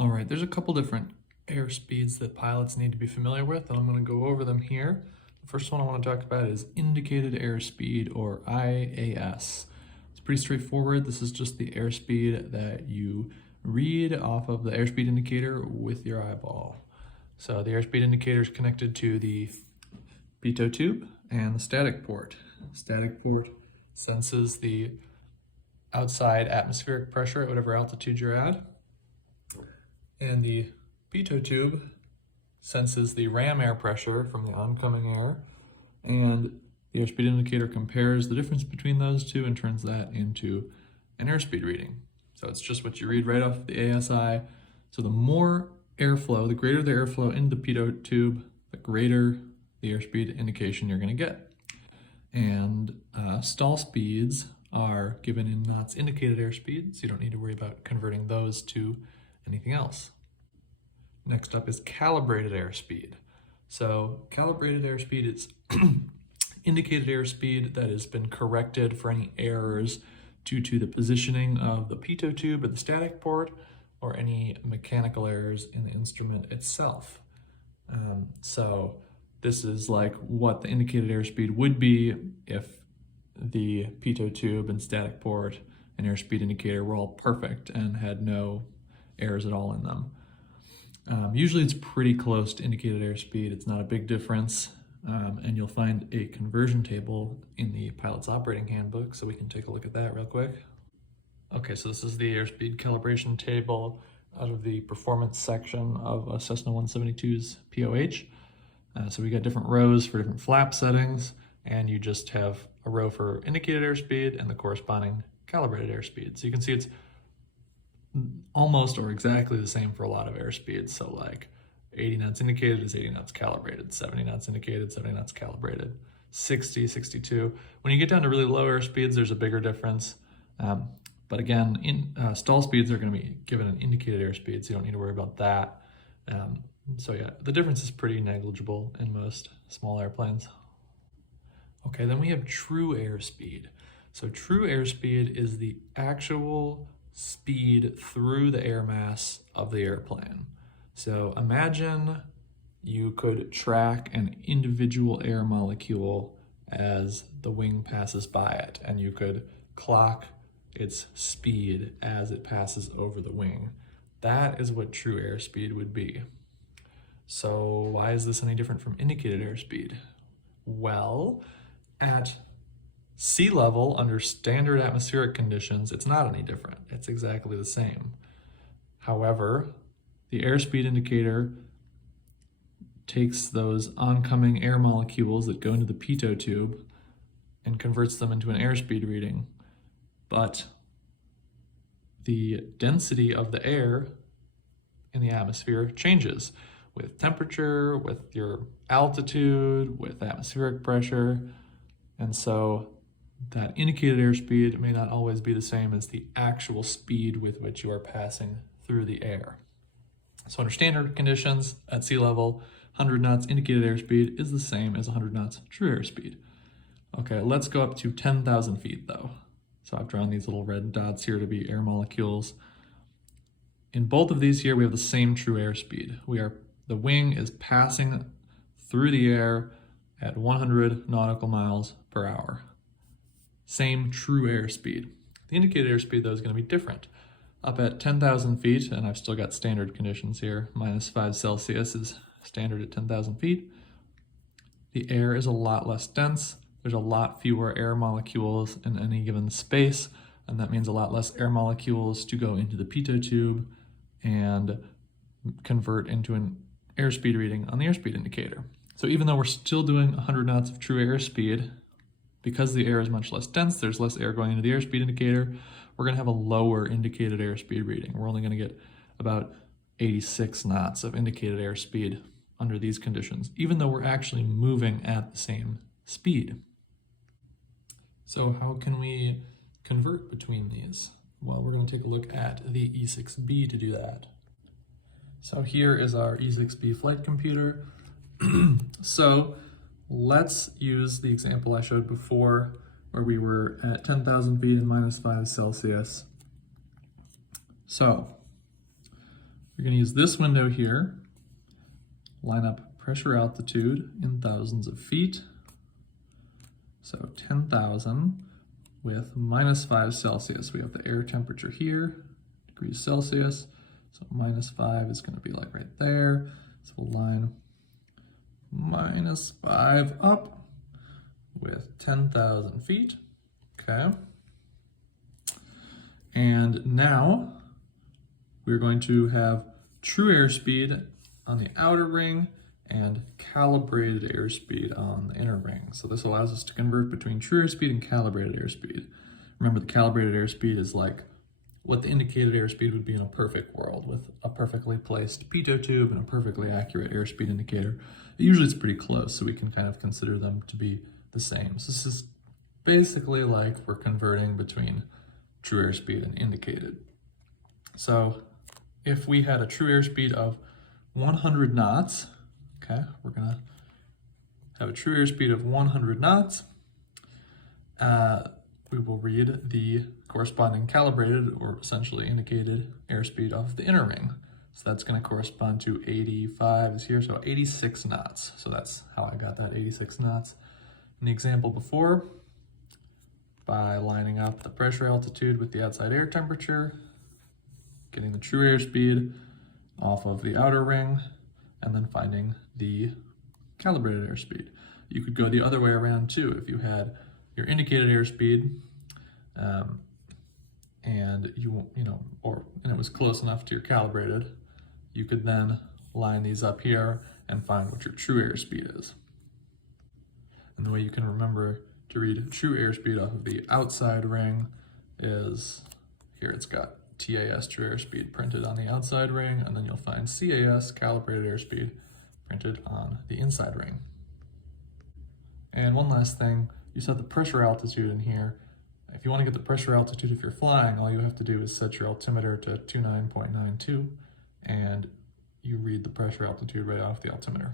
All right, there's a couple different airspeeds that pilots need to be familiar with, and I'm going to go over them here. The first one I want to talk about is indicated airspeed, or IAS. It's pretty straightforward. This is just the airspeed that you read off of the airspeed indicator with your eyeball. So the airspeed indicator is connected to the pitot tube and the static port. Static port senses the outside atmospheric pressure at whatever altitude you're at. And the pitot tube senses the ram air pressure from the oncoming air, and the airspeed indicator compares the difference between those two and turns that into an airspeed reading. So it's just what you read right off the ASI. So the more airflow, the greater the airflow into the pitot tube, the greater the airspeed indication you're going to get. And stall speeds are given in knots indicated airspeed, so you don't need to worry about converting those to anything else. Next up is calibrated airspeed. So calibrated airspeed is indicated airspeed that has been corrected for any errors due to the positioning of the pitot tube or the static port, or any mechanical errors in the instrument itself. So this is like what the indicated airspeed would be if the pitot tube and static port and airspeed indicator were all perfect and had no errors at all in them. Usually it's pretty close to indicated airspeed. It's not a big difference, and you'll find a conversion table in the pilot's operating handbook, so we can take a look at that real quick. Okay, so this is the airspeed calibration table out of the performance section of a Cessna 172's POH. So we got different rows for different flap settings, and you just have a row for indicated airspeed and the corresponding calibrated airspeed. So you can see it's almost or exactly the same for a lot of airspeeds. So like 80 knots indicated is 80 knots calibrated, 70 knots indicated, 70 knots calibrated, 60, 62. When you get down to really low airspeeds, there's a bigger difference. But again, stall speeds are going to be given an indicated airspeed, so you don't need to worry about that. So yeah, the difference is pretty negligible in most small airplanes. Okay, then we have true airspeed. So true airspeed is the actual speed through the air mass of the airplane. So imagine you could track an individual air molecule as the wing passes by it, and you could clock its speed as it passes over the wing. That is what true airspeed would be. So why is this any different from indicated airspeed? Well, at sea level, under standard atmospheric conditions, it's not any different. It's exactly the same. However, the airspeed indicator takes those oncoming air molecules that go into the pitot tube and converts them into an airspeed reading. But the density of the air in the atmosphere changes with temperature, with your altitude, with atmospheric pressure. And so that indicated airspeed may not always be the same as the actual speed with which you are passing through the air. So under standard conditions at sea level, 100 knots indicated airspeed is the same as 100 knots true airspeed. Okay, let's go up to 10,000 feet though. So I've drawn these little red dots here to be air molecules. In both of these here, we have the same true airspeed. The wing is passing through the air at 100 nautical miles per hour. Same true airspeed. The indicated airspeed though is going to be different. Up at 10,000 feet, and I've still got standard conditions here, -5 Celsius is standard at 10,000 feet. The air is a lot less dense. There's a lot fewer air molecules in any given space, and that means a lot less air molecules to go into the pitot tube and convert into an airspeed reading on the airspeed indicator. So even though we're still doing 100 knots of true airspeed, because the air is much less dense, there's less air going into the airspeed indicator, we're going to have a lower indicated airspeed reading. We're only going to get about 86 knots of indicated airspeed under these conditions, even though we're actually moving at the same speed. So how can we convert between these? Well, we're going to take a look at the E6B to do that. So here is our E6B flight computer. So let's use the example I showed before where we were at 10,000 feet and -5 Celsius. So You're going to use this window here, line up pressure altitude in thousands of feet. So 10,000 with -5 Celsius. We have the air temperature here, degrees Celsius. So -5 is going to be like right there. So we'll line -5 up with 10,000 feet. Okay. And now we're going to have true airspeed on the outer ring and calibrated airspeed on the inner ring. So this allows us to convert between true airspeed and calibrated airspeed. Remember, the calibrated airspeed is like what the indicated airspeed would be in a perfect world, with a perfectly placed pitot tube and a perfectly accurate airspeed indicator. Usually it's pretty close, so we can kind of consider them to be the same. So this is basically like we're converting between true airspeed and indicated. So if we had a true airspeed of 100 knots, okay, we're gonna have a true airspeed of 100 knots. We will read the corresponding calibrated, or essentially indicated, airspeed of the inner ring. So that's gonna correspond to 85 is here, so 86 knots. So that's how I got that 86 knots. In the example before, by lining up the pressure altitude with the outside air temperature, getting the true airspeed off of the outer ring, and then finding the calibrated airspeed. You could go the other way around too. If you had your indicated airspeed and and it was close enough to your calibrated, you could then line these up here and find what your true airspeed is. And the way you can remember to read true airspeed off of the outside ring is here. It's got TAS, true airspeed, printed on the outside ring, and then you'll find CAS, calibrated airspeed, printed on the inside ring. And one last thing, you set the pressure altitude in here. If you want to get the pressure altitude if you're flying, all you have to do is set your altimeter to 29.92, and you read the pressure altitude right off the altimeter.